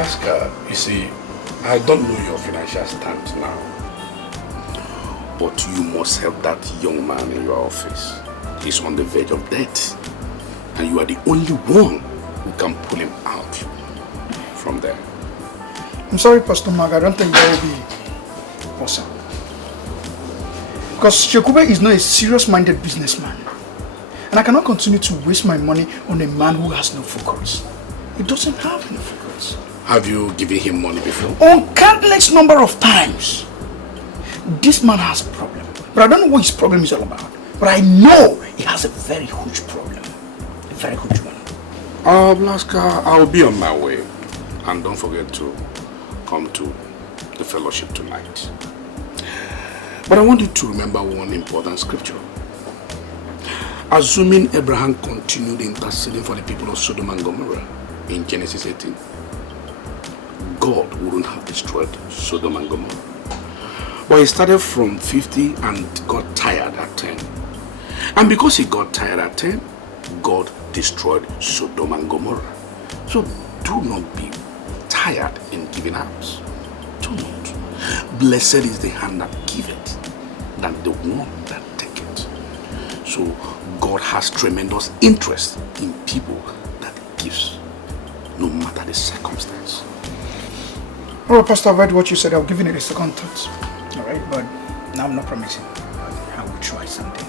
Alaska, you see, I don't know your financial stance now. But you must help that young man in your office. He's on the verge of death. And you are the only one who can pull him out from there. I'm sorry, Pastor Mark, I don't think that will be possible. Because Chekube is not a serious-minded businessman. And I cannot continue to waste my money on a man who has no focus. He doesn't have any focus. Have you given him money before? On countless number of times. This man has a problem. But I don't know what his problem is all about. But I know he has a very huge problem. A very huge one. Alaska, I'll be on my way. And don't forget to come to the fellowship tonight. But I want you to remember one important scripture. Assuming Abraham continued interceding for the people of Sodom and Gomorrah in Genesis 18, God wouldn't have destroyed Sodom and Gomorrah. But he started from 50 and got tired at 10. And because he got tired at 10, God destroyed Sodom and Gomorrah. So do not be tired in giving out. Do not. Blessed is the hand that giveth, than the one that taketh. So God has tremendous interest in people that gives, no matter the circumstance. Alright, Pastor, I've heard what you said. I'll give it a second thought. Alright, but now I'm not promising. I will try something.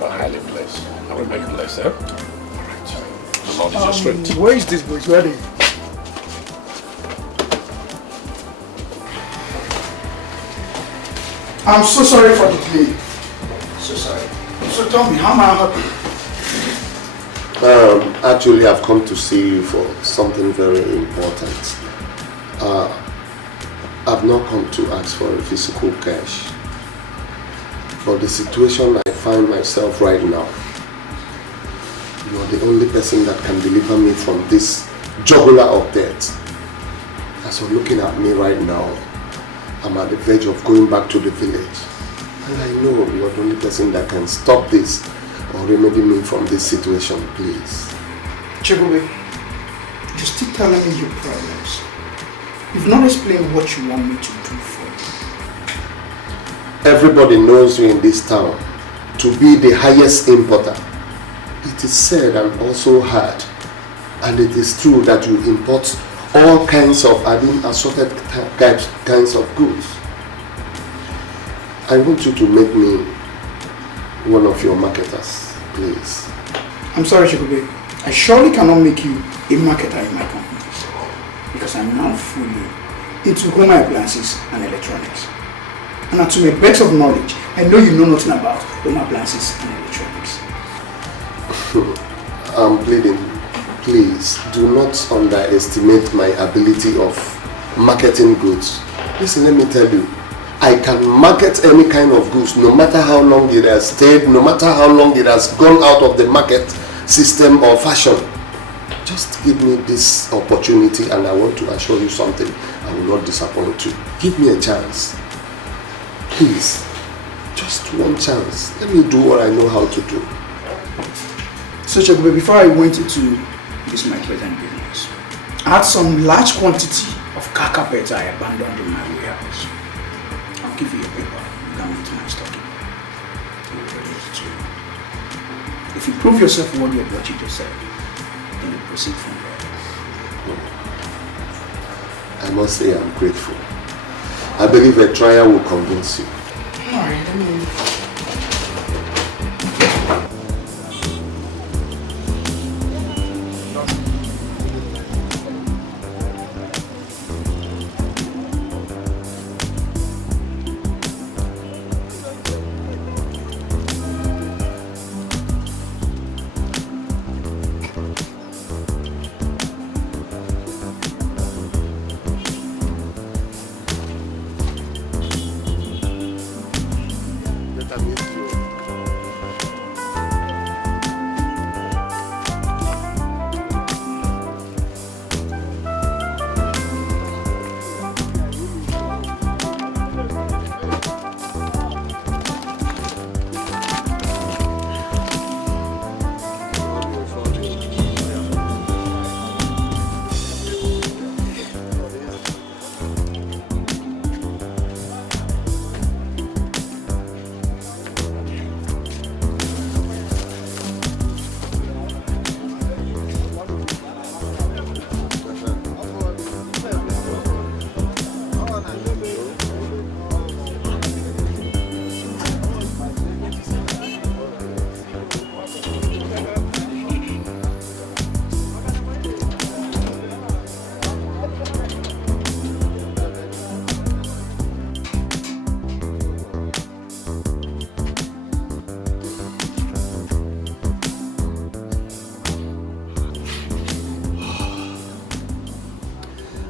But highly blessed. I will make blessed, eh? Alright. The Lord is your strength. Where is this boys? Where are they? I'm so sorry for the delay. So sorry. So tell me, how am I happy? Actually, I've come to see you for something very important. I've not come to ask for a physical cash. For the situation I find myself right now, you are the only person that can deliver me from this jugular of death. As you're looking at me right now, I'm at the verge of going back to the village. And I know you're the only person that can stop this or remedy me from this situation, please. Chekube, you're still telling me your problems. You've not explained what you want me to do for you. Everybody knows you in this town to be the highest importer. It is said and also heard, and it is true that you import all kinds of assorted kinds of goods. I want you to make me one of your marketers, please. I'm sorry, Chekube. I surely cannot make you a marketer in my company because I'm now fully into home appliances and electronics. And to my best of knowledge, I know you know nothing about home appliances and electronics. I'm pleading, please do not underestimate my ability of marketing goods. Listen, let me tell you, I can market any kind of goods, no matter how long it has stayed, no matter how long it has gone out of the market system or fashion. Just give me this opportunity and I want to assure you something. I will not disappoint you. Give me a chance. Please, just one chance. Let me do what I know how to do. So Chekube, before I went into this my present business, I had some large quantity of car carpets I abandoned in my warehouse. I'll give you a paper. You can move to my stocking. If you prove yourself worthy of what you just said, then you proceed from there. I must say I'm grateful. I believe a trial will convince you. Alright, let me...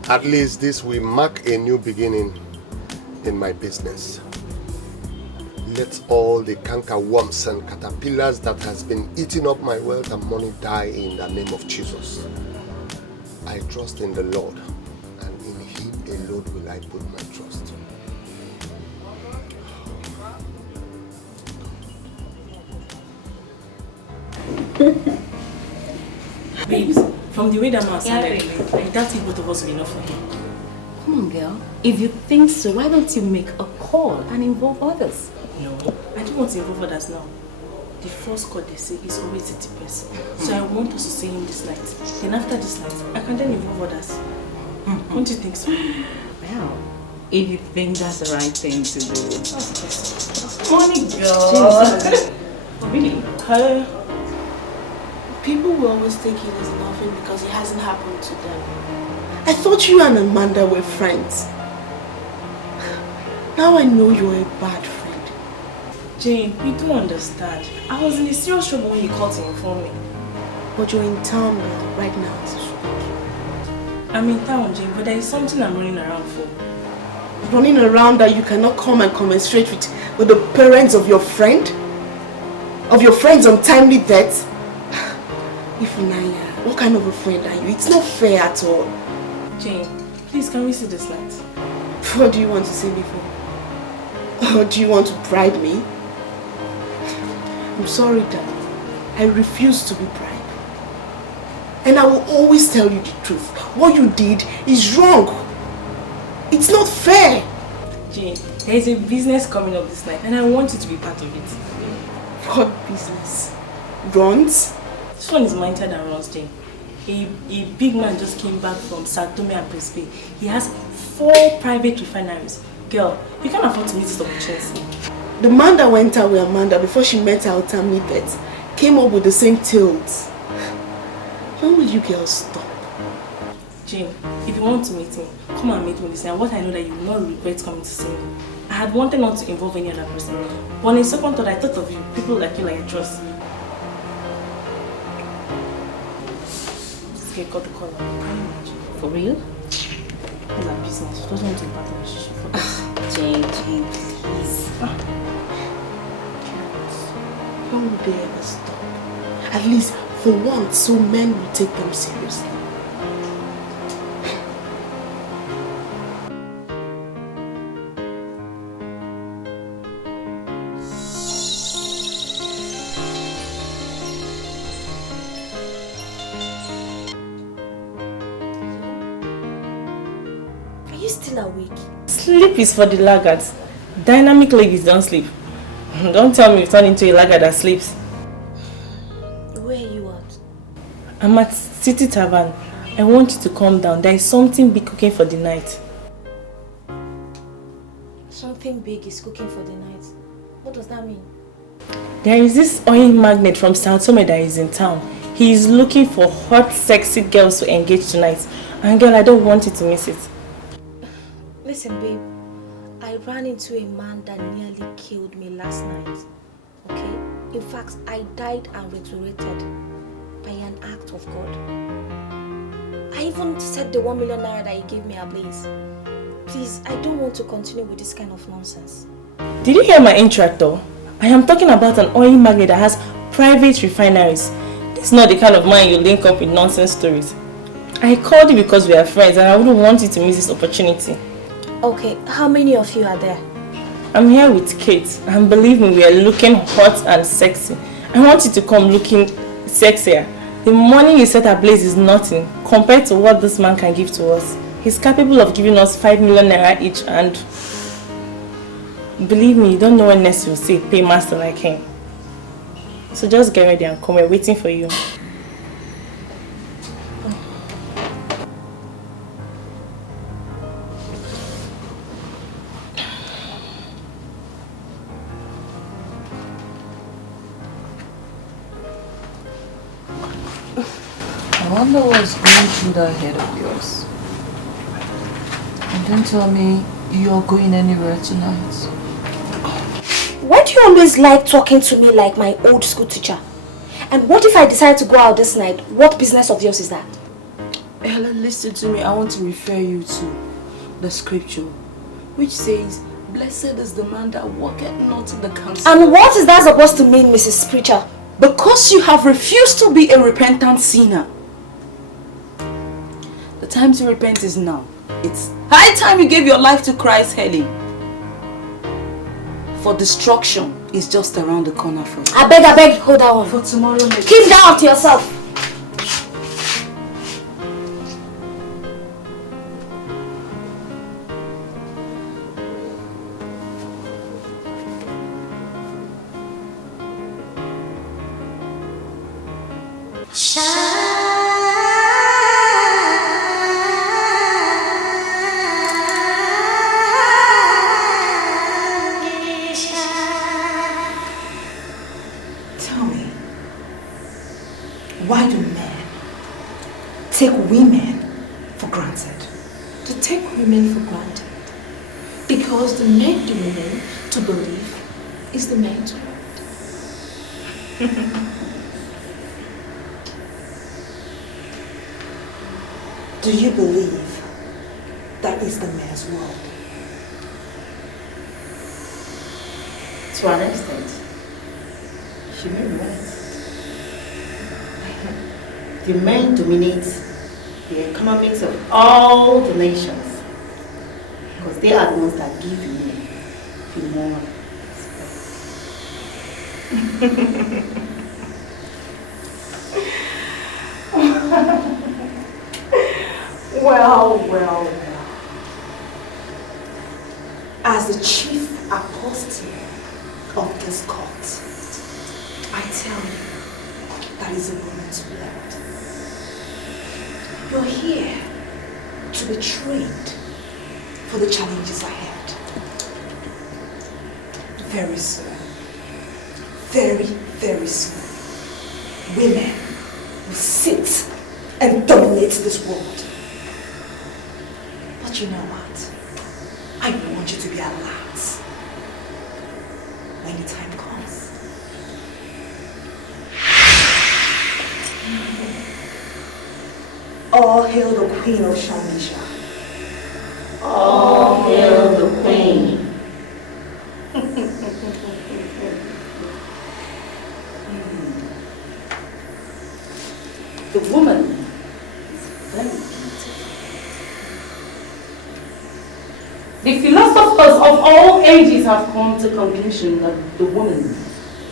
At least this will mark a new beginning in my business. Let all the cankerworms and caterpillars that has been eating up my wealth and money die in the name of Jesus. I trust in the Lord, and in Him alone will I put my trust. Babes, from the way that man sounded, I doubt if both of us will be enough for him. Come on, girl. If you think so, why don't you make a call and involve others? No, I don't want to involve others now. The first call they say is always the person. So I want us to see him this night. Then after this night, I can then involve others. Don't you think so? Well, if you think that's the right thing to do. Of course. Morning, girl. Really? People will always think he was nothing because it hasn't happened to them. I thought you and Amanda were friends. Now I know you're a bad friend. Jane, you don't understand. I was in a serious trouble when you called to inform me. But you're in town now, right now as we speak. I'm in town, Jane, but there is something I'm running around for. Running around that you cannot come and commensurate with the parents of your friend? Of your friend's untimely death? If Naija, what kind of a friend are you? It's not fair at all. Jane, please can we see this night? What do you want to see me for? Or do you want to bribe me? I'm sorry, darling. I refuse to be bribed. And I will always tell you the truth. What you did is wrong. It's not fair. Jane, there is a business coming up this night and I want you to be part of it. What business? Runs? This one is mightier than runs, Jane. A big man just came back from Sao Tome and Principe. He has 4 private refineries. Girl, you can't afford to miss this opportunity. The man that went out with Amanda before she met her ultimate death came up with the same tales. When will you girls stop? Jane, if you want to meet me, come and meet me this night. What I know that you will not regret coming to see me. I had wanted not to involve any other person. But on a second thought, I thought of you. People like you, like I trust. This girl got the call. For real? It's our business. She doesn't want to impact the relationship for us. Jane, please. When will they ever stop? At least for once, so men will take them seriously. Are you still awake? Sleep is for the laggards. Dynamic ladies don't sleep. Don't tell me you've turned into a laggard that sleeps. Where are you at? I'm at City Tavern. I want you to calm down. There is something big cooking for the night. Something big is cooking for the night? What does that mean? There is this oil magnate from Sao Tome that is in town. He is looking for hot, sexy girls to engage tonight. And girl, I don't want you to miss it. Listen, babe. I ran into a man that nearly killed me last night. Okay? In fact, I died and resurrected by an act of God. I even set the 1 million naira that he gave me ablaze. Please, I don't want to continue with this kind of nonsense. Did you hear my intro though? I am talking about an oil magnate that has private refineries. This is not the kind of man you link up with nonsense stories. I called you because we are friends and I wouldn't want you to miss this opportunity. Okay, how many of you are there? I'm here with Kate, and believe me, we are looking hot and sexy. I want you to come looking sexier. The money you set ablaze is nothing compared to what this man can give to us. He's capable of giving us 5 million naira each, and believe me, you don't know when next you'll see a paymaster like him. So just get ready and come, we're waiting for you. I wonder what's going through that head of yours. And don't tell me you're going anywhere tonight. Why do you always like talking to me like my old school teacher? And what if I decide to go out this night? What business of yours is that? Helen, listen to me. I want to refer you to the scripture, which says, "Blessed is the man that walketh not in the counsel." And what is that supposed to mean, Mrs. Preacher? Because you have refused to be a repentant sinner. The time to repent is now. It's high time you gave your life to Christ, Helen. For destruction is just around the corner from you. I beg, hold that one. For tomorrow, keep that to yourself. Why do men take women for granted? To take women for granted. Because the men the women to believe is the man to want. Do you believe that is the man's world? To an extent, she may be right. The men dominate the economics of all the nations because they are the ones that give women the more respect. Well. As the chief apostle of this cult, I tell you, that is a woman's blood. You're here to be trained for the challenges ahead. Very soon, very soon, women will sit and dominate this world. But you know what? I want you to be alert when the time comes. All hail the Queen of Shamisha. All hail the Queen. The woman is very beautiful. The philosophers of all ages have come to the conclusion that the woman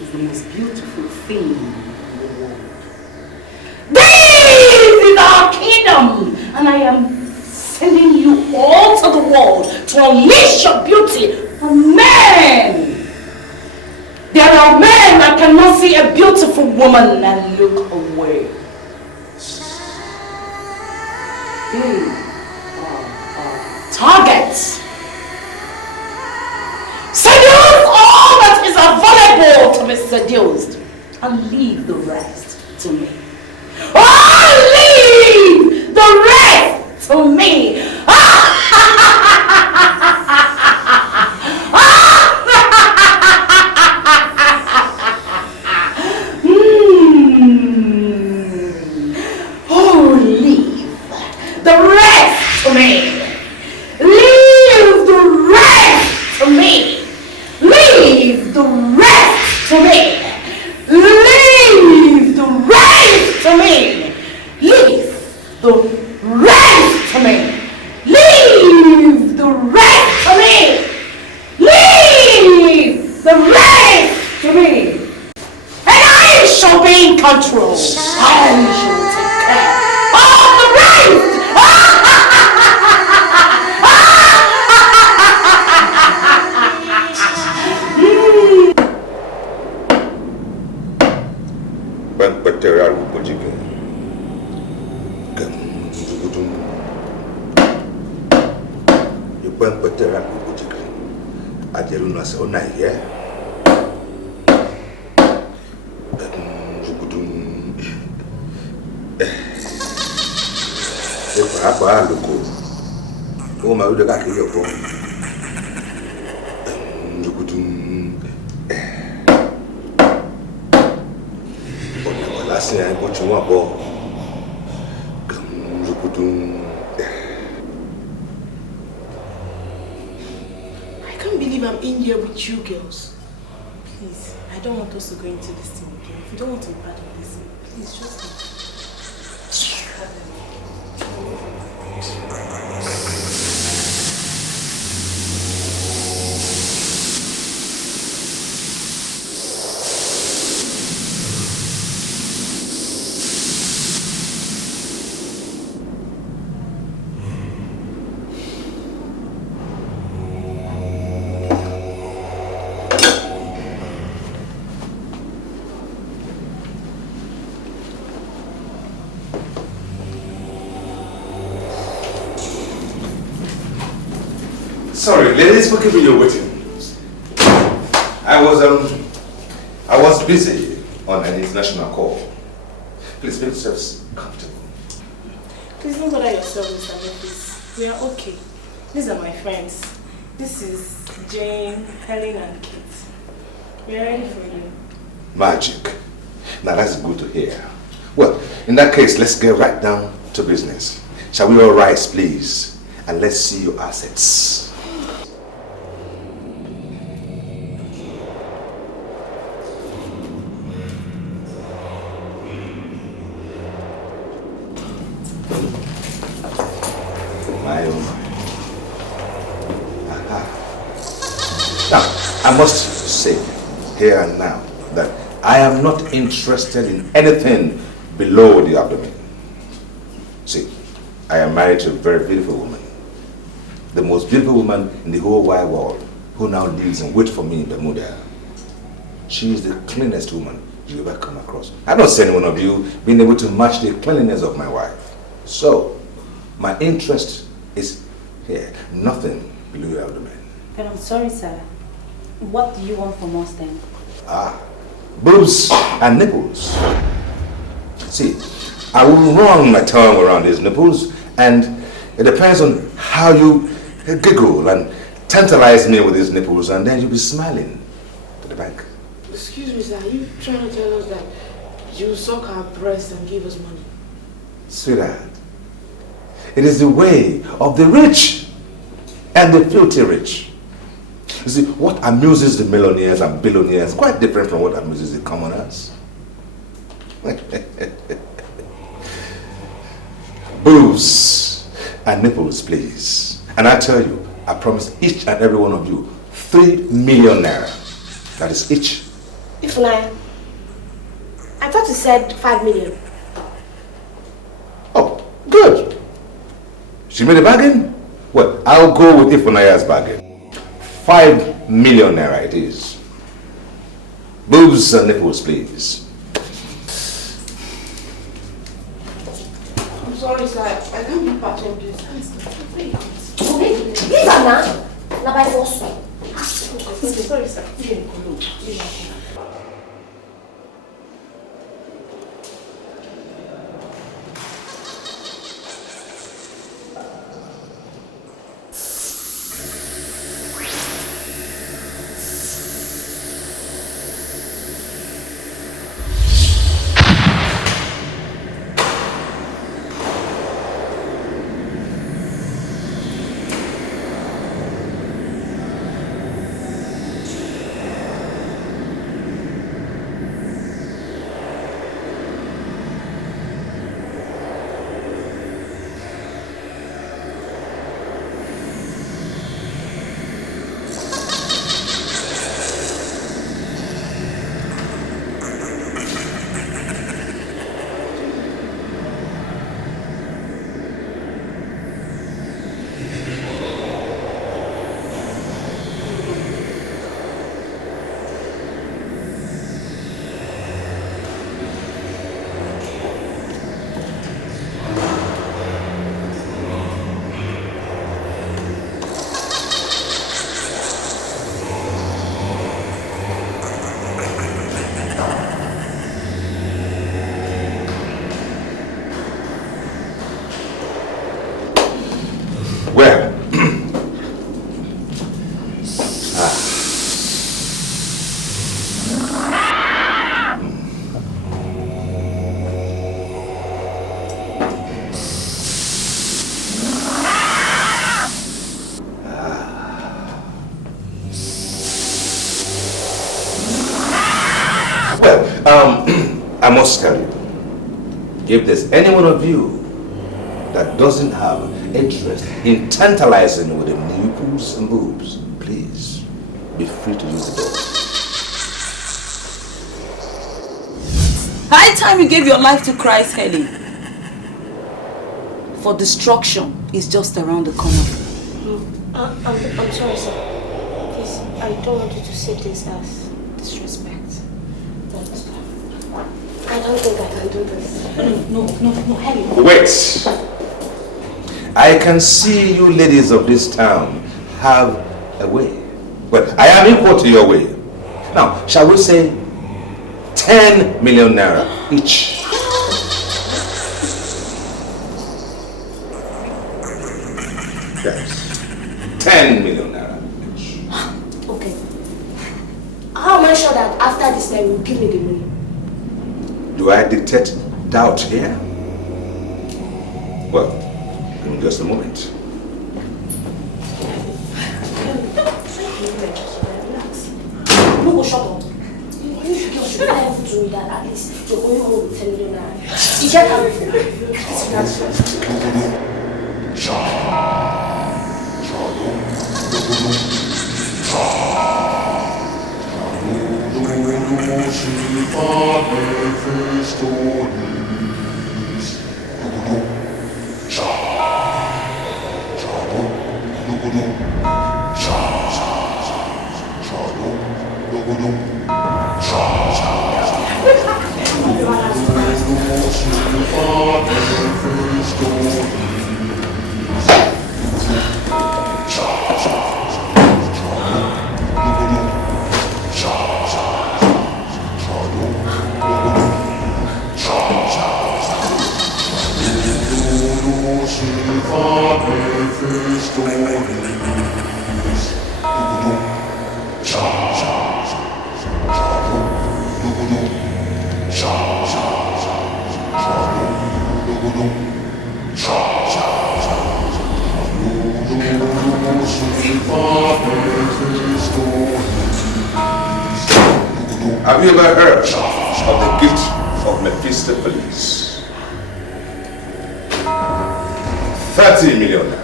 is the most beautiful thing in the world. This is our kingdom, and I am sending you all to the world to unleash your beauty on men. There are men that cannot see a beautiful woman and look away. They are targets. Seduce all that is available to be seduced and leave the rest to me. Leave the rest to me. Leave the rest to me. Leave the rest to me. Leave the rest to me. Leave the rest to me. Leave the rest to me. Leave the rest to me. Leave the rest to me. And I shall be in control. I shall take care of the rest. Betrayal. You went betrayal. I didn't know so nice, yeah. Apa loko? Oh, my God, I hear your phone. Last thing I got you one ball. I can't believe I'm in here with you girls. Please, I don't want us to go into this thing again. If you don't want to be part of this, please just leave. Sorry, ladies, forgive me, you're waiting. I was busy on an international call. Please make yourselves comfortable. Please don't bother yourself, Mr. Memphis. We are okay. These are my friends. This is Jane, Helen, and Kate. We are ready for you. Magic. Now that's good to hear. Well, in that case, let's get right down to business. Shall we all rise, please? And let's see your assets. Now, I must say here and now that I am not interested in anything below the abdomen. See, I am married to a very beautiful woman. The most beautiful woman in the whole wide world, who now lives and waits for me in Bermuda. She is the cleanest woman you ever come across. I don't see any one of you being able to match the cleanliness of my wife. So, my interest is here, nothing below your abdomen. But I'm sorry, sir. What do you want from us then? Boobs and nipples. See, I will run my tongue around these nipples, and it depends on how you giggle and tantalize me with these nipples, and then you'll be smiling to the bank. Excuse me, sir, are you trying to tell us that you suck our breasts and give us money? Sweetheart, it is the way of the rich and the filthy rich. You see, what amuses the millionaires and billionaires is quite different from what amuses the commoners. Boobs and nipples, please. And I tell you, I promise each and every one of you 3 million naira. That is each. If I thought you said 5 million. Oh, good. She made a bargain? Well, I'll go with Ifunaya's bargain. 5 million naira it is. Boobs and nipples, please. I'm sorry, sir. I can't be part of this. Please, Anna. Now by force. Sorry, sir. must tell you, if there's any one of you that doesn't have interest in tantalizing with the nipples and boobs, please be free to use the door. High time you gave your life to Christ, Helen. For destruction is just around the corner. I'm sorry, sir. Please, I don't want you to see this as disrespect. But I don't think I can do this. No, Helen. Wait! I can see you ladies of this town have a way. Well, I am equal to your way. Now, shall we say 10 million naira each? Yes. 10 million naira each. Okay. How am I sure that after this time you will give me the money? Do I detect doubt here? Well, in just a moment. No, shut up. You should tell to me that at least you're only home with 10 million naira. You can't have it. Have you ever heard of the gift of Mephistopheles? 30 million naira,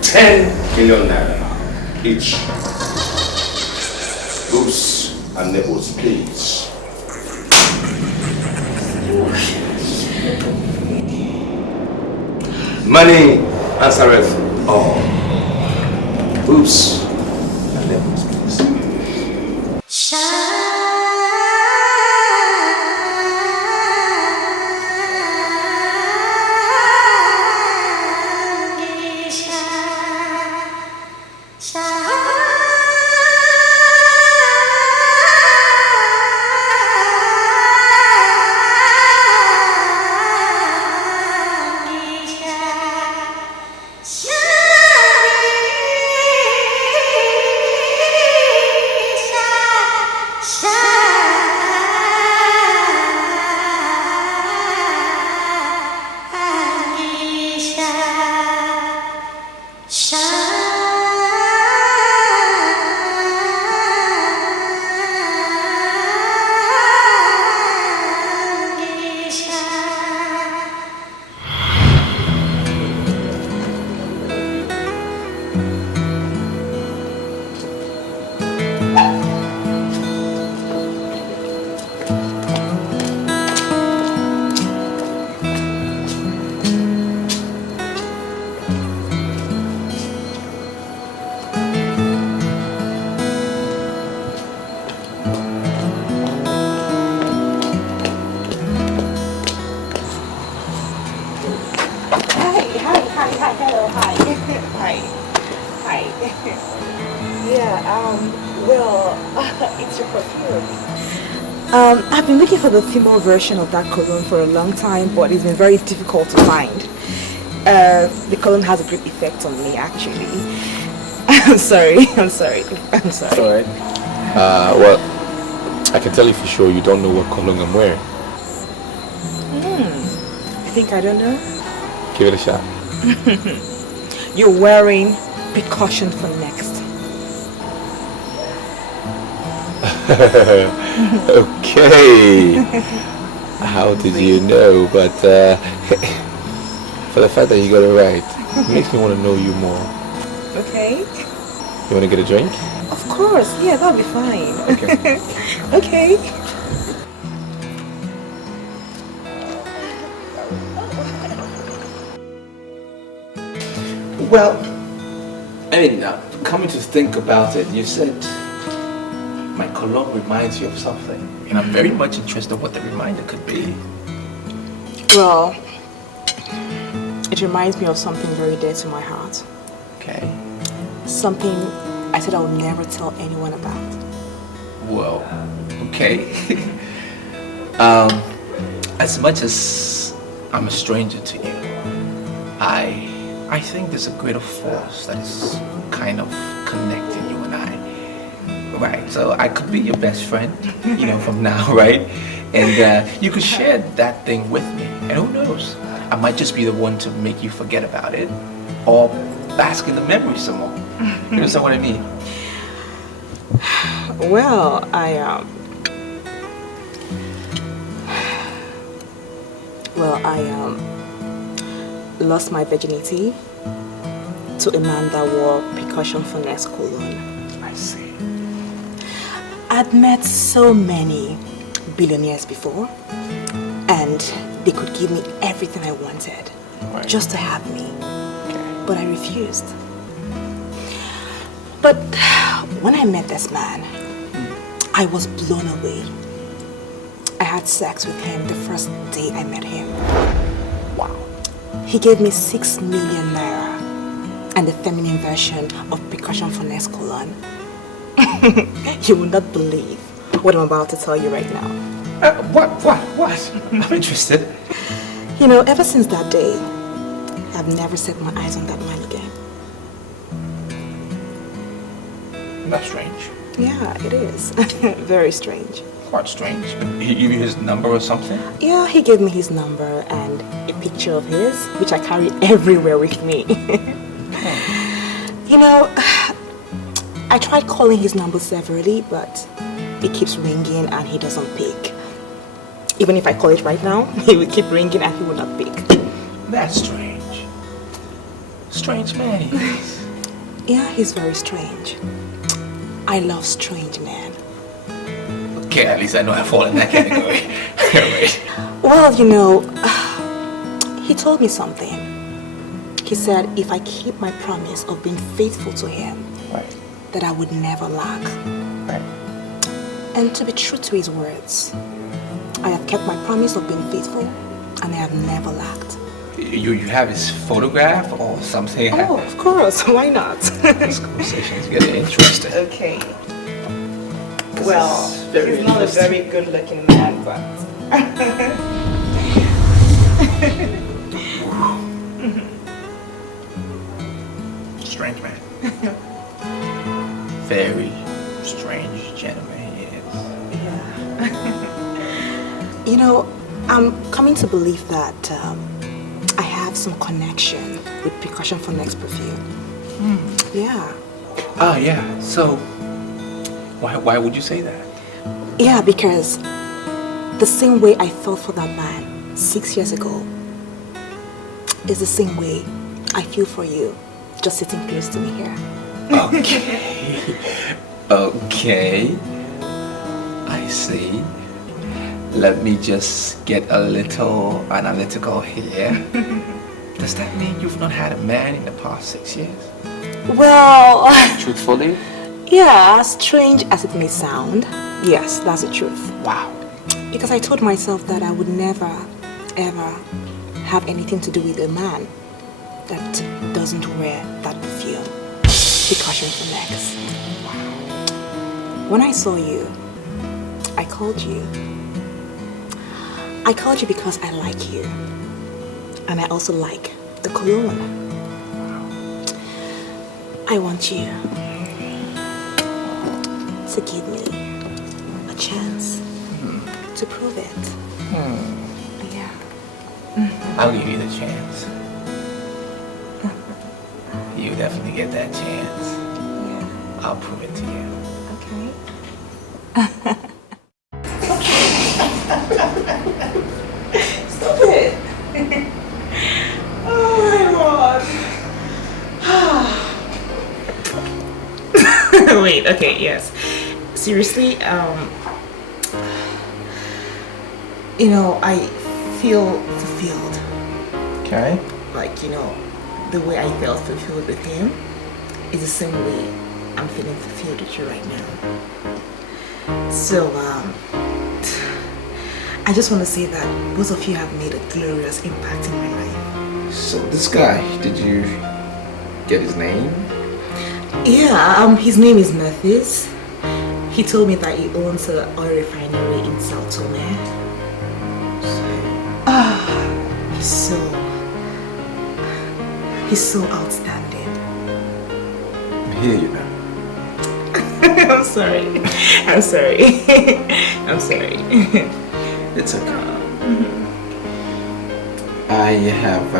10 million naira each. Boobs and nipples, please. Money answereth all. Boobs and nipples, please. I've been looking for the female version of that cologne for a long time, but it's been very difficult to find. The cologne has a great effect on me, actually. I'm sorry. It's alright. Well, I can tell you for sure you don't know what cologne I'm wearing. I think I don't know. Give it a shot. You're wearing precaution for next. Okay. How did you know? But for the fact that you got it right, it makes me want to know you more. Okay. You want to get a drink? Of course. Yeah, that'll be fine. Okay. Okay. Well, I mean, coming to think about it, you said my cologne reminds you of something. And I'm very much interested in what the reminder could be. Well, it reminds me of something very dear to my heart. Okay. Something I said I would never tell anyone about. Well, okay. As much as I'm a stranger to you, I think there's a greater force that is kind of connecting you and I. Right, so I could be your best friend, you know, from now, right? And you could share that thing with me. And who knows? I might just be the one to make you forget about it or bask in the memory some more. You understand what I mean? Well, I lost my virginity to a man that wore percussion for next cologne. I see. I'd met so many billionaires before, and they could give me everything I wanted, right, just to have me. Okay. But I refused. But when I met this man, I was blown away. I had sex with him the first day I met him. Wow. He gave me 6 million naira and the feminine version of percussion for next cologne. You will not believe what I'm about to tell you right now. What? I'm interested. You know, ever since that day, I've never set my eyes on that man again. That's strange. Yeah, it is. Very strange. Quite strange. He gave you his number or something? Yeah, he gave me his number and a picture of his, which I carry everywhere with me. You know, I tried calling his number severally, but it keeps ringing and he doesn't pick. Even if I call it right now, he will keep ringing and he will not pick. That's strange. Strange man he is. Yeah, he's very strange. I love strange men. Okay, at least I know I fall in that category. Right. Well, you know, he told me something. He said if I keep my promise of being faithful to him, Right. that I would never lack. Right. And to be true to his words, I have kept my promise of being faithful and I have never lacked. You have his photograph or something? Oh, of course. Why not? This conversation is getting interesting. Okay. Well, he's not a very good-looking man, but... Strange man. Very strange gentleman he is. Yeah. You know, I'm coming to believe that I have some connection with percussion for next perfume. Yeah. Ah, yeah. So, why would you say that? Yeah, because the same way I felt for that man 6 years ago is the same way I feel for you, just sitting close to me here. Okay. Okay. I see. Let me just get a little analytical here. Does that mean you've not had a man in the past 6 years? Well... Truthfully? Yeah, strange as it may sound, yes, that's the truth. Wow. Because I told myself that I would never, ever have anything to do with a man that doesn't wear that perfume. Percussion for next. Wow. When I saw you, I called you. I called you because I like you. And I also like the cologne. I want you to give me a chance to prove it. Yeah. I'll give you the chance. You definitely get that chance. Yeah. I'll prove it to you. Okay. Wait, okay, yes. Seriously, you know, I feel fulfilled. Okay. Like, you know, the way I felt fulfilled with him is the same way I'm feeling fulfilled with you right now. So, I just want to say that both of you have made a glorious impact in my life. So this guy, did you get his name? Yeah, his name is Memphis. He told me that he owns an oil refinery in Sao Tome. He's so outstanding. I hear you now. I'm sorry. I'm sorry. I'm sorry. It's okay. I have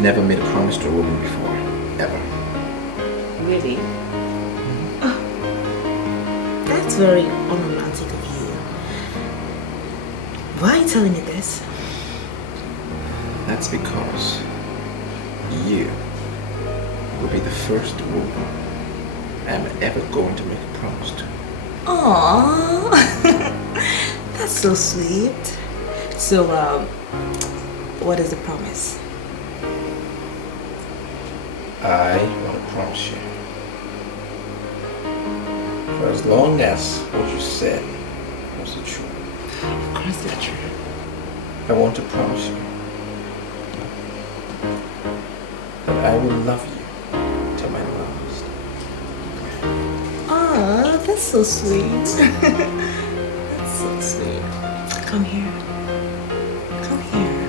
never made a promise to a woman before, ever. Really? Oh, that's very unromantic of you. Why are you telling me this? That's because you will be the first woman I'm ever going to make a promise to. Aww, that's so sweet. So, what is the promise? I want to promise you, for as long as what you said was the truth. Of course they're true. I want to promise you that I will love you till my last. Aw, that's so sweet. That's so sweet. Come here. Come here.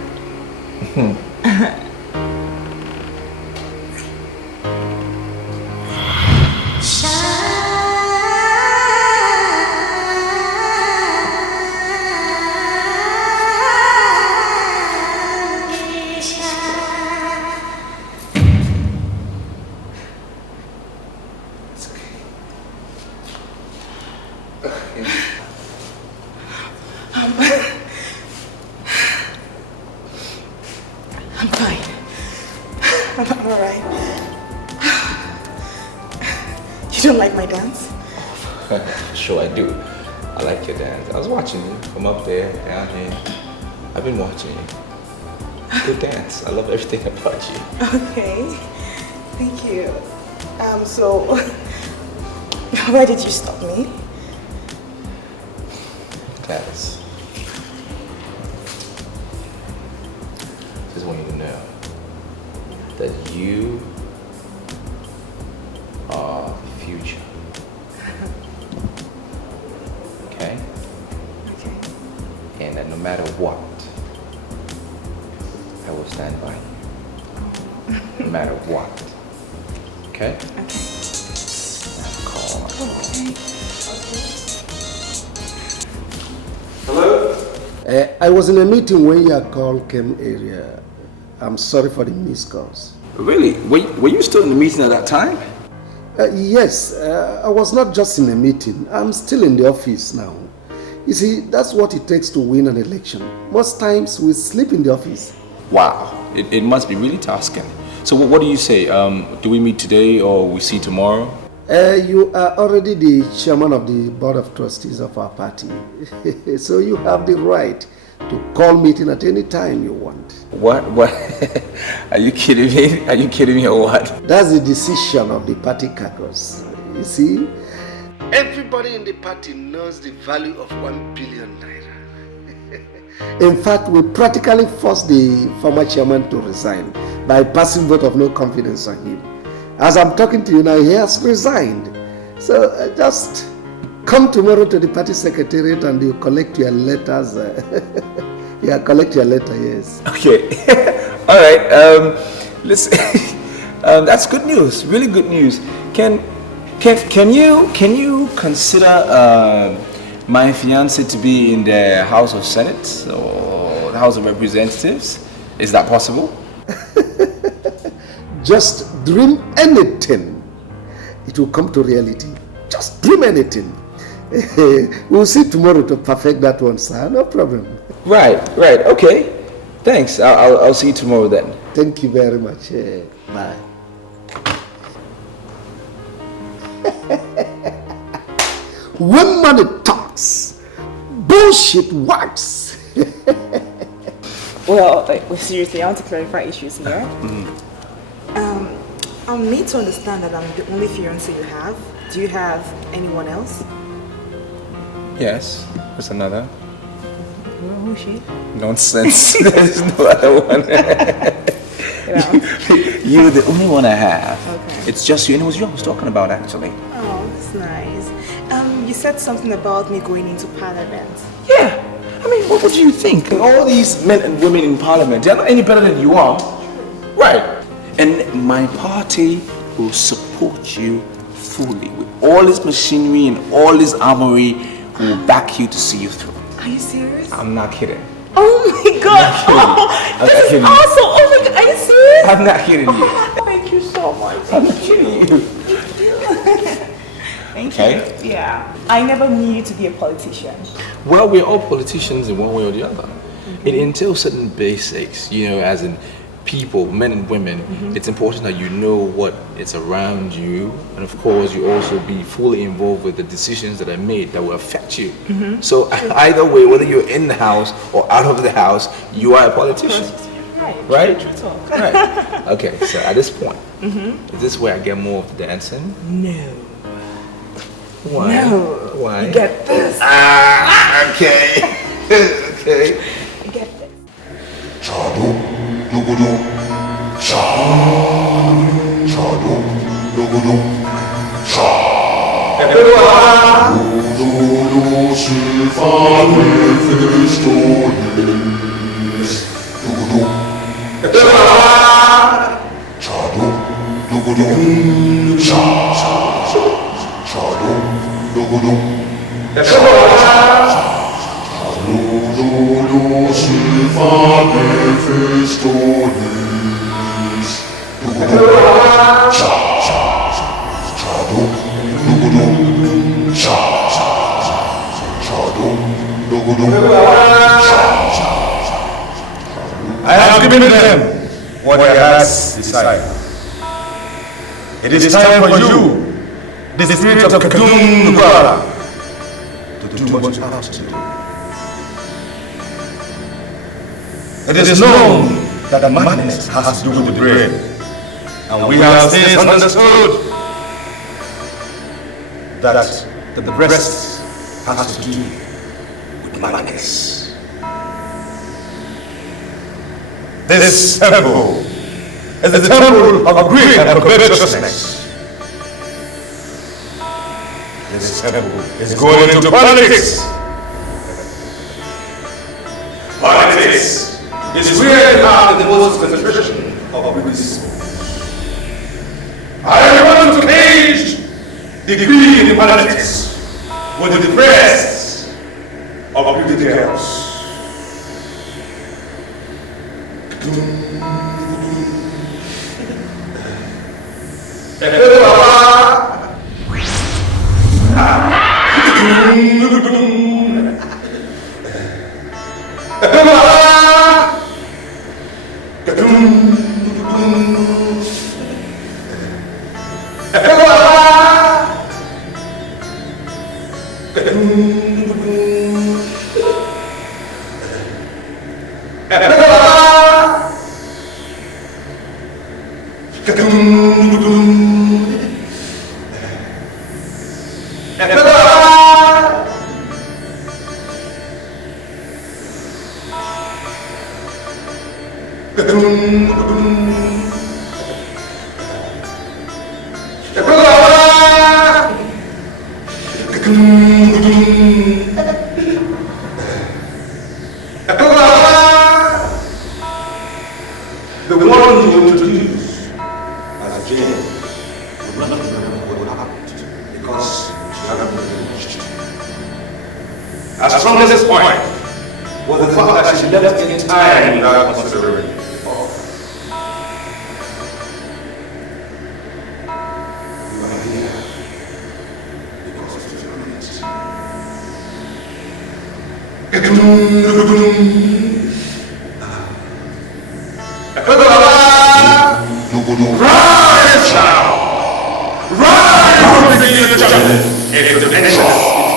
I'm fine. I'm alright. You don't like my dance? Sure I do. I like your dance. I was watching you from up there, down here. I've been watching you. Good dance. I love everything about you. Okay. Thank you. So why did you stop me? Gladys. Just want you to know that you are the future. Okay? Okay. And that no matter what, I will stand by you. No matter what. Okay? Okay. Now call. Okay. Hello? I was in a meeting when your call came earlier. I'm sorry for the missed calls. Really? Were you still in the meeting at that time? Yes, I was not just in a meeting. I'm still in the office now. You see, that's what it takes to win an election. Most times we sleep in the office. Wow, it must be really tasking. So what do you say? Do we meet today or we see tomorrow? You are already the chairman of the board of trustees of our party. So you have the right to call meeting at any time you want. What? Are you kidding me? Are you kidding me or what? That's the decision of the party caucus. You see, everybody in the party knows the value of 1 billion naira. In fact, we practically forced the former chairman to resign by passing vote of no confidence on him. As I'm talking to you now, he has resigned. So just come tomorrow to the party secretariat and you collect your letters. Yeah, collect your letter, yes. Okay. All right. Listen, that's good news. Really good news. Can you consider my fiancée to be in the House of Senate or the House of Representatives? Is that possible? Just dream anything. It will come to reality. Just dream anything. We'll see tomorrow to perfect that one, sir. No problem. Right. Okay. Thanks. I'll see you tomorrow then. Thank you very much. Bye. When money talks, bullshit works. Well, seriously, I want to clarify issues here. I'm made to understand that I'm the only fiancé you have. Do you have anyone else? Yes, there's another. Well, who's she? Nonsense. There's no other one. You're the only one I have. Okay. It's just you, and it was you I was talking about, actually. Oh, that's nice. You said something about me going into parliament. Yeah. I mean, what do you think? All these men and women in parliament, they're not any better than you are. Right. And my party will support you fully with all this machinery and all this armory. Will back you to see you through. Are you serious? I'm not kidding. Oh my god! Oh, this is awesome! Oh my god, are you serious? I'm not kidding you. Thank you so much. I'm not kidding you. Thank you. Yeah. I never knew you to be a politician. Well, we're all politicians in one way or the other. It entails certain basics, as in people, men and women. It's important that you know what is around you, and of course you also be fully involved with the decisions that are made that will affect you. So either way, whether you're in the house or out of the house, you are a politician. Right? Right. Okay, so at this point, is this where I get more of the dancing? No. Why? No. Why? You get this. Okay. Okay. You get this. I have given them what their hearts desire. It is time for you, the spirit of Kadum Nubara, to do what you have to do. It is known that madness has to do with the brain, and we have since understood that the breast has to do with madness. This temple is the temple of greed and covetousness. This temple is going into politics. Politics is where you have the most concentration of witnesses. I want to cage the greed in politics with the breasts of greedy girls. The one you introduce as a Jane will not remember what happened because she hadn't been watched. As strong as this point was the fact that she left in time without considering. You are here because of your Rise now! Rise from the dimensions!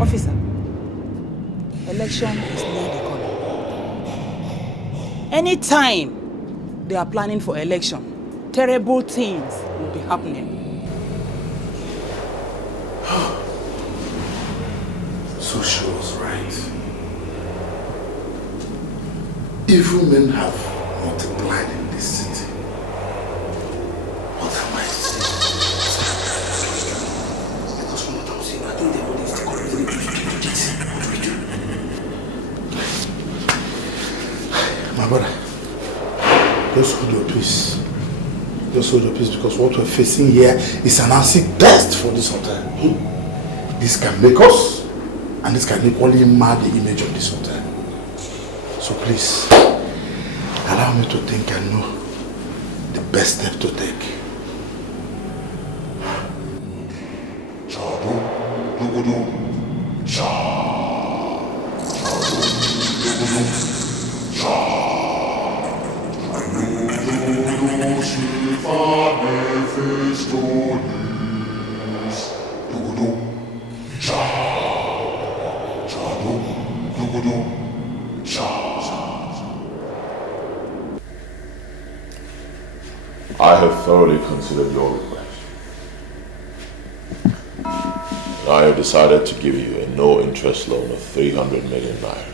Officer, election is near the corner. Anytime they are planning for election, terrible things will be happening. So she was right. Evil men have multiplied in this city. What am I saying? Because from what I'm saying, I think the body is correctly to my brother, just hold your peace. Just hold your peace, because what we're facing here is an acid test for this hotel. This can make us, and this can make only mar the image of this hotel. So please, allow me to think and know the best step to take. I have thoroughly considered your request. I have decided to give you a no-interest loan of 300 million naira.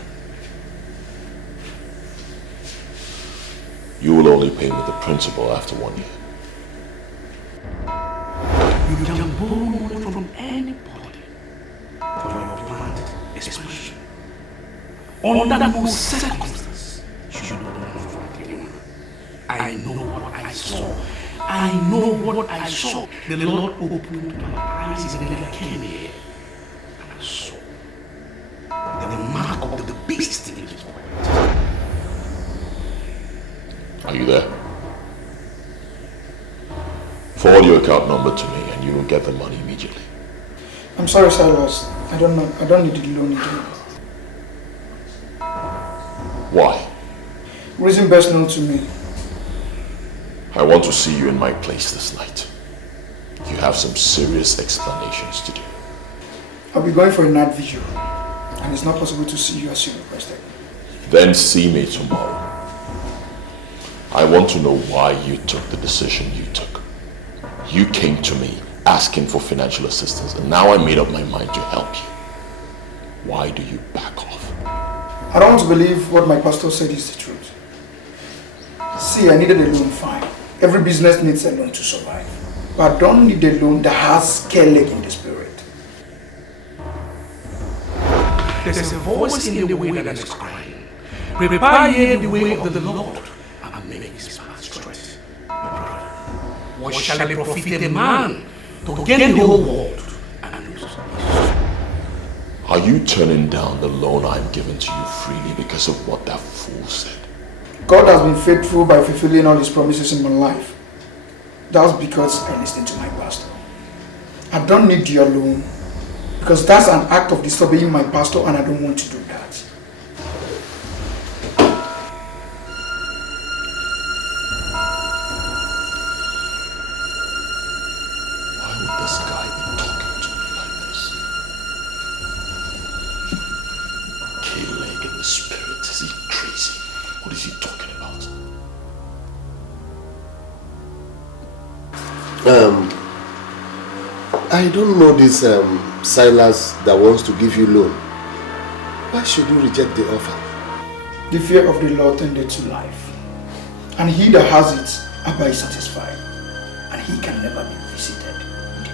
You will only pay me the principal after 1 year. You can borrow money from anybody for your planned expansion. Under no circumstance should you borrow from anyone. I know what I saw. I know what I saw. The Lord opened my eyes when I came here. And I saw the mark of the beast in his pocket. Are you there? Forward your account number to me and you will get the money immediately. I'm sorry, Silas. I don't need the loan again. Why? Reason best known to me. I want to see you in my place this night. You have some serious explanations to do. I'll be going for a night vigil, and it's not possible to see you as you requested. Then see me tomorrow. I want to know why you took the decision you took. You came to me asking for financial assistance, and now I made up my mind to help you. Why do you back off? I don't want to believe what my pastor said is the truth. See, I needed a loan, fine. Every business needs a loan to survive. But I don't need a loan that has scale leg in the spirit. There's a voice in the way that is crying. Prepare ye the way of the Lord, and make his path straight. What shall it profit a man to gain the whole world and lose his soul? Are you turning down the loan I've given to you freely because of what that fool said? God has been faithful by fulfilling all his promises in my life. That's because I listened to my pastor. I don't need your loan because that's an act of disobeying my pastor and I don't want to do that. Why would this guy be talking to me like this? K-leg in the spirit, is he crazy? What is he talking about? I don't know this Silas that wants to give you loan. Why should you reject the offer? The fear of the Lord tended to life, and he that has it abide satisfied, and he can never be visited with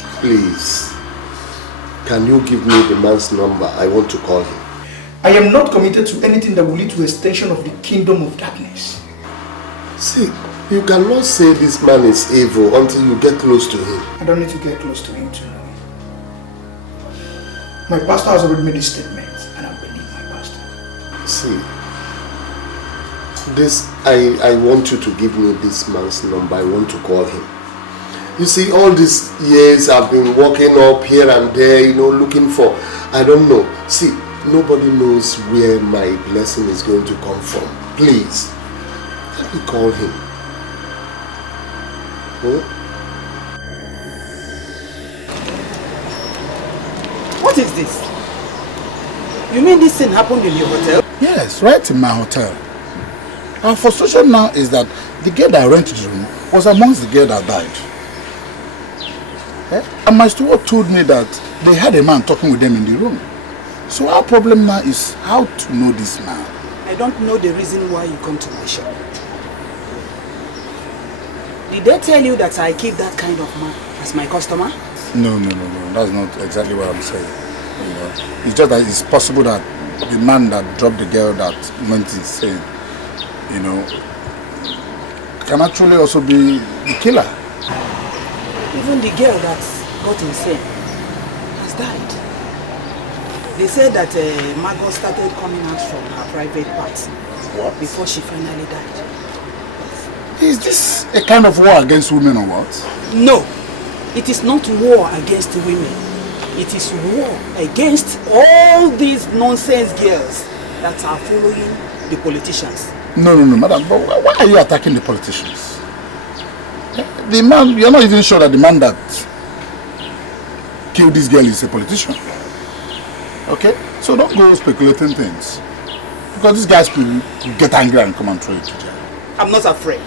evil. Please, can you give me the man's number? I want to call him. I am not committed to anything that will lead to extension of the kingdom of darkness. See, you cannot say this man is evil until you get close to him. I don't need to get close to him to know him. My pastor has already made a statement, and I believe my pastor. See, this, I want you to give me this man's number. I want to call him. You see, all these years I've been walking up here and there, looking for, I don't know. See, nobody knows where my blessing is going to come from. Please, let me call him. What is this? You mean this thing happened in your hotel? Yes, right in my hotel. Our frustration now is that the girl that rented the room was amongst the girl that died. And my steward told me that they had a man talking with them in the room. So our problem now is how to know this man. I don't know the reason why you come to my shop. Did they tell you that I keep that kind of man as my customer? No. That's not exactly what I'm saying. It's just that it's possible that the man that dropped the girl that went insane, can actually also be the killer. Even the girl that got insane has died. They said that Margot started coming out from her private parts before she finally died. Is this a kind of war against women or what? No, it is not war against women. It is war against all these nonsense girls that are following the politicians. No, madam, but why are you attacking the politicians? The man, you're not even sure that the man that killed this girl is a politician. Okay? So don't go speculating things. Because these guys could get angry and come and throw it to jail. I'm not afraid.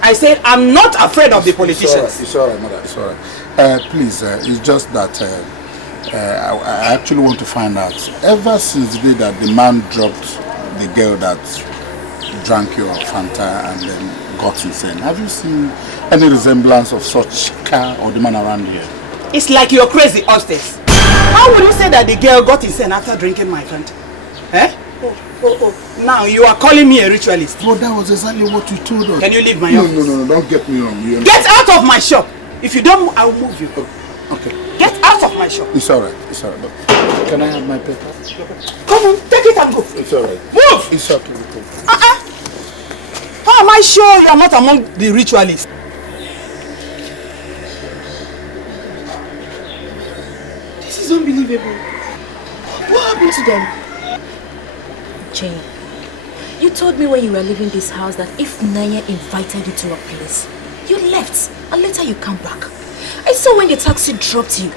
I said I'm not afraid of the politicians. It's alright, madam. It's alright. Please, it's just that I actually want to find out. Ever since the day that the man dropped the girl that drank your Fanta and then got insane, have you seen any resemblance of such car or the man around here? It's like you're crazy upstairs. How would you say that the girl got insane after drinking my Fanta? Eh? Oh. Now you are calling me a ritualist. Well, that was exactly what you told us. Can you leave my office? No, don't get me wrong. Get out of my shop. If you don't, I will move you. Okay. Get out of my shop. It's alright. But can I have my paper? Come on, take it and go. It's alright. Move! It's okay. How am I sure you are not among the ritualists? This is unbelievable. What happened to them? Jane, you told me when you were leaving this house that if Naya invited you to a place, you left and later you come back. I saw when the taxi dropped you.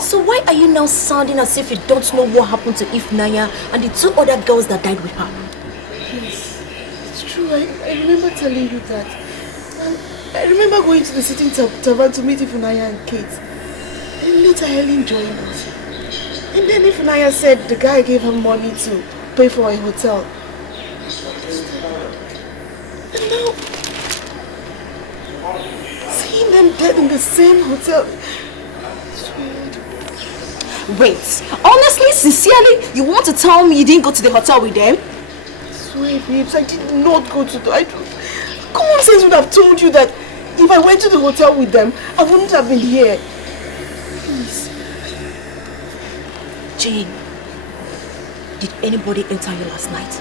So why are you now sounding as if you don't know what happened to Naya and the two other girls that died with her? Yes, it's true. I remember telling you that. I remember going to the sitting tavern to meet Naya and Kate. And later Helen joined us. And then Naya said the guy gave her money to pay for a hotel. And now, seeing them dead in the same hotel. Wait, honestly, sincerely, you want to tell me you didn't go to the hotel with them? I swear, babes, I did not go to the... Common sense would have told you that if I went to the hotel with them, I wouldn't have been here. Please. Jane, did anybody enter you last night?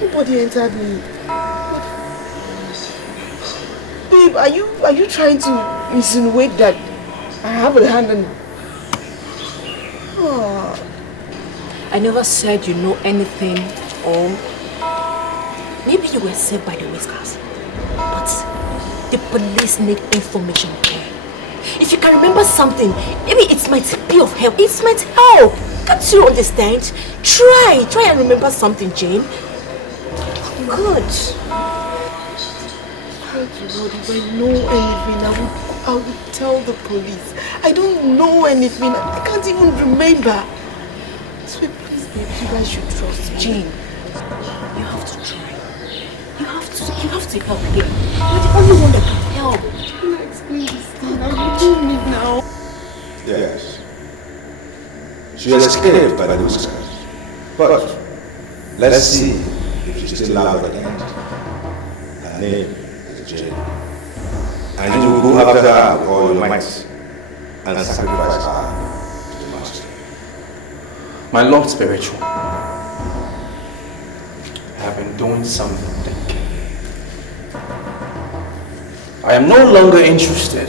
Nobody entered me. Babe, are you trying to insinuate that I have a hand in... Oh. I never said you know anything, or maybe you were saved by the whiskers. But the police need information here. If you can remember something, maybe it might be of help. It might help. Can't you understand? Try and remember something, Jane. Good. Thank you, Lord. If I know anything, I would tell the police. I don't know anything. I can't even remember. So please, babe, you guys should trust me. Jane, you have to try. You have to help here. You're the only one that can help. Can I explain this thing? I don't need now. Yes. She escaped by the whiskers. But let's see if she's still alive at the end. Her name is Jane. And you will go after her with all your might and sacrifice her to the master. My Lord Spiritual, I have been doing something. I am no longer interested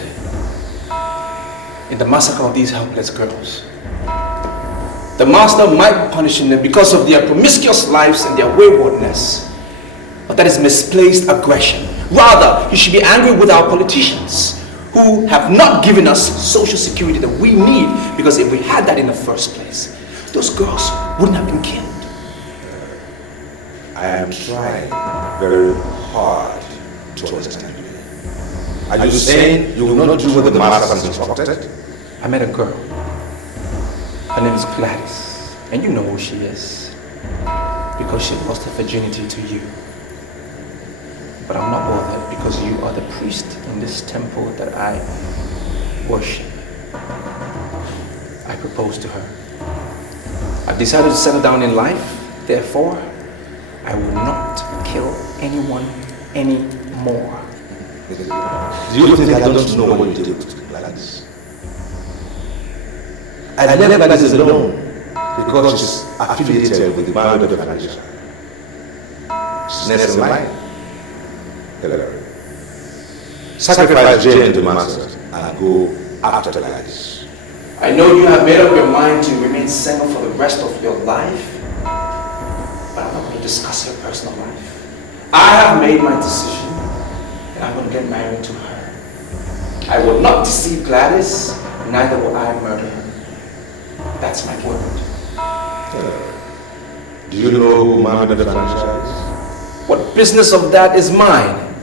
in the massacre of these helpless girls. The master might be punishing them because of their promiscuous lives and their waywardness. But that is misplaced aggression. Rather, he should be angry with our politicians who have not given us social security that we need, because if we had that in the first place, those girls wouldn't have been killed. I am trying very hard to understand you. Are you saying you will not do what the master has instructed? I met a girl. Her name is Gladys, and you know who she is, because she lost her virginity to you. But I'm not bothered, because you are the priest in this temple that I worship. I proposed to her. I've decided to settle down in life, therefore, I will not kill anyone anymore. Do you think I don't know what you did with Gladys? I left Gladys alone because she's affiliated with the band of Naija. She's next in line. Hilary. Sacrifice Jane to the master and go after Gladys. I know you have made up your mind to remain single for the rest of your life, but I'm not going to discuss your personal life. I have made my decision, and I'm going to get married to her. I will not deceive Gladys, neither will I murder her. That's my word. Do you know who murdered the franchise? What business of that is mine?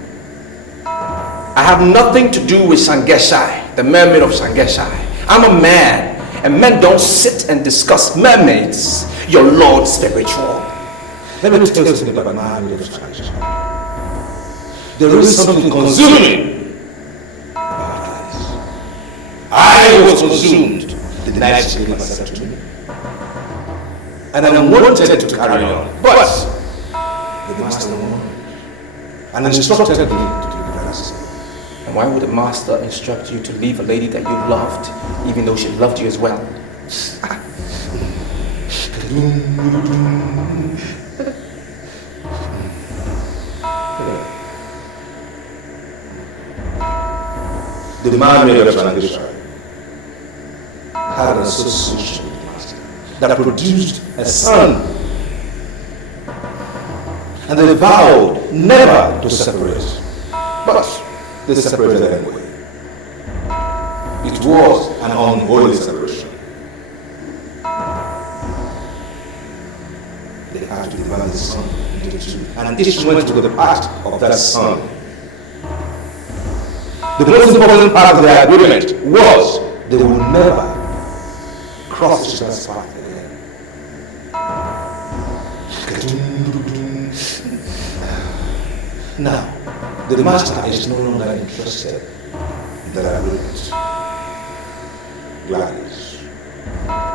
I have nothing to do with Shangeshai, the mermaid of Shangeshai. I'm a man, and men don't sit and discuss mermaids, your Lord Spiritual. Let me tell you something about my mermaid of Shangeshai. There is something consuming. I was consumed the night she gave herself to me. And I wanted to carry on, but the master warned and instructed me to do the same. And why would the master instruct you to leave a lady that you loved, even though she loved you as well? The mermaid of Naija had an association with the master that produced a son. And they vowed never to separate. But they separated anyway. It was an unholy separation. They had to divide the son into two, and each went to the part of that son. The most important part of their agreement was they would never cross each other's path again. Now, the master is no longer interested in that agreement. Gladys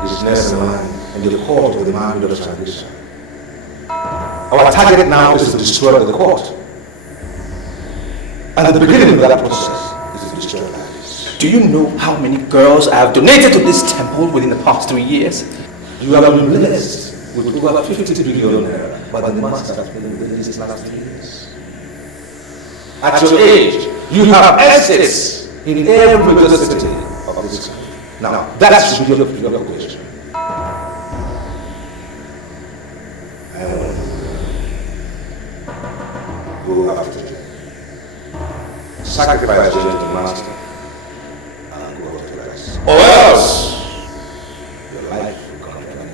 is next in line in the court of the man of Naija. Our target now is to destroy the court. And the beginning of that process is to destroy Gladys. Do you know how many girls I have donated to this temple within the past 3 years? You have been blessed with over 50 billion naira by the master in these last 3 years. At your age, you have assets in every major city of this country. Now, that's your question. I want to go after it. Sacrifice your master and go after the rest. Or else, your life will come to an end.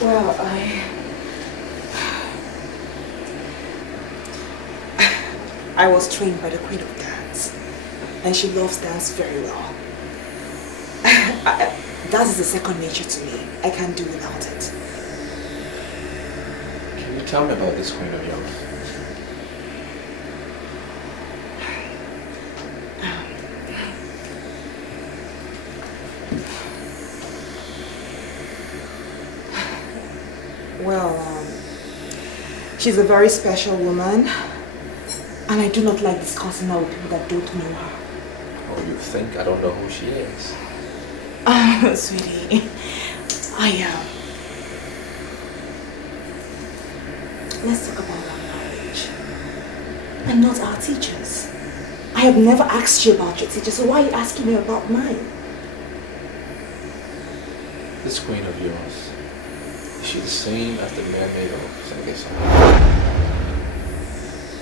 Well, I was trained by the Queen of Dance, and she loves dance very well. Dance is a second nature to me. I can't do without it. Can you tell me about this queen of yours? Well, she's a very special woman, and I do not like discussing her with people that don't know her. Oh, you think I don't know who she is? Sweetie, let's talk about our marriage, and not our teachers. I have never asked you about your teachers, so why are you asking me about mine? This queen of yours, is she the same as the mermaid of Sengeso?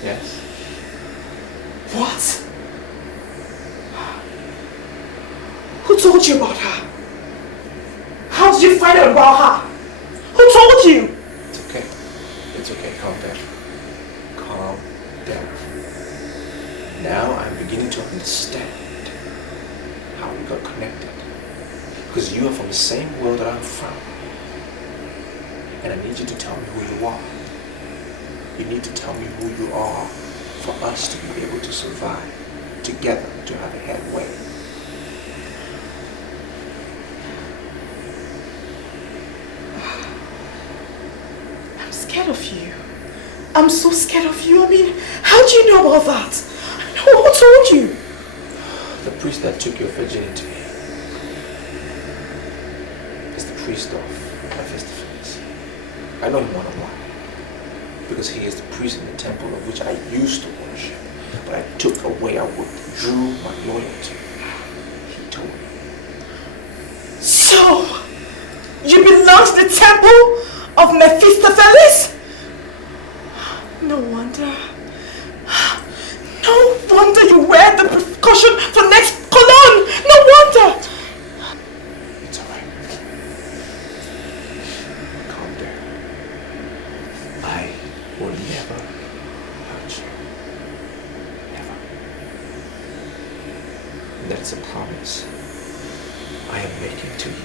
Yes. What? Who told you about her? How did you find out about her? Who told you? It's okay. It's okay. Calm down. Calm down. Now I'm beginning to understand how we got connected. Because you are from the same world that I'm from. And I need you to tell me who you are. You need to tell me who you are for us to be able to survive together, to have a headway. I'm scared of you. I'm so scared of you. I mean, how do you know about that? Who told you? The priest that took your virginity is the priest of Felix. I know him one-on-one because he is the priest in the temple of which I used to worship, but I took away, I withdrew my loyalty. He told me. So, you belong to the temple of Felix? No wonder. No wonder you wear the precaution for next cologne. No wonder. It's alright. Calm down. I will never hurt you. Never. That's a promise I am making to you.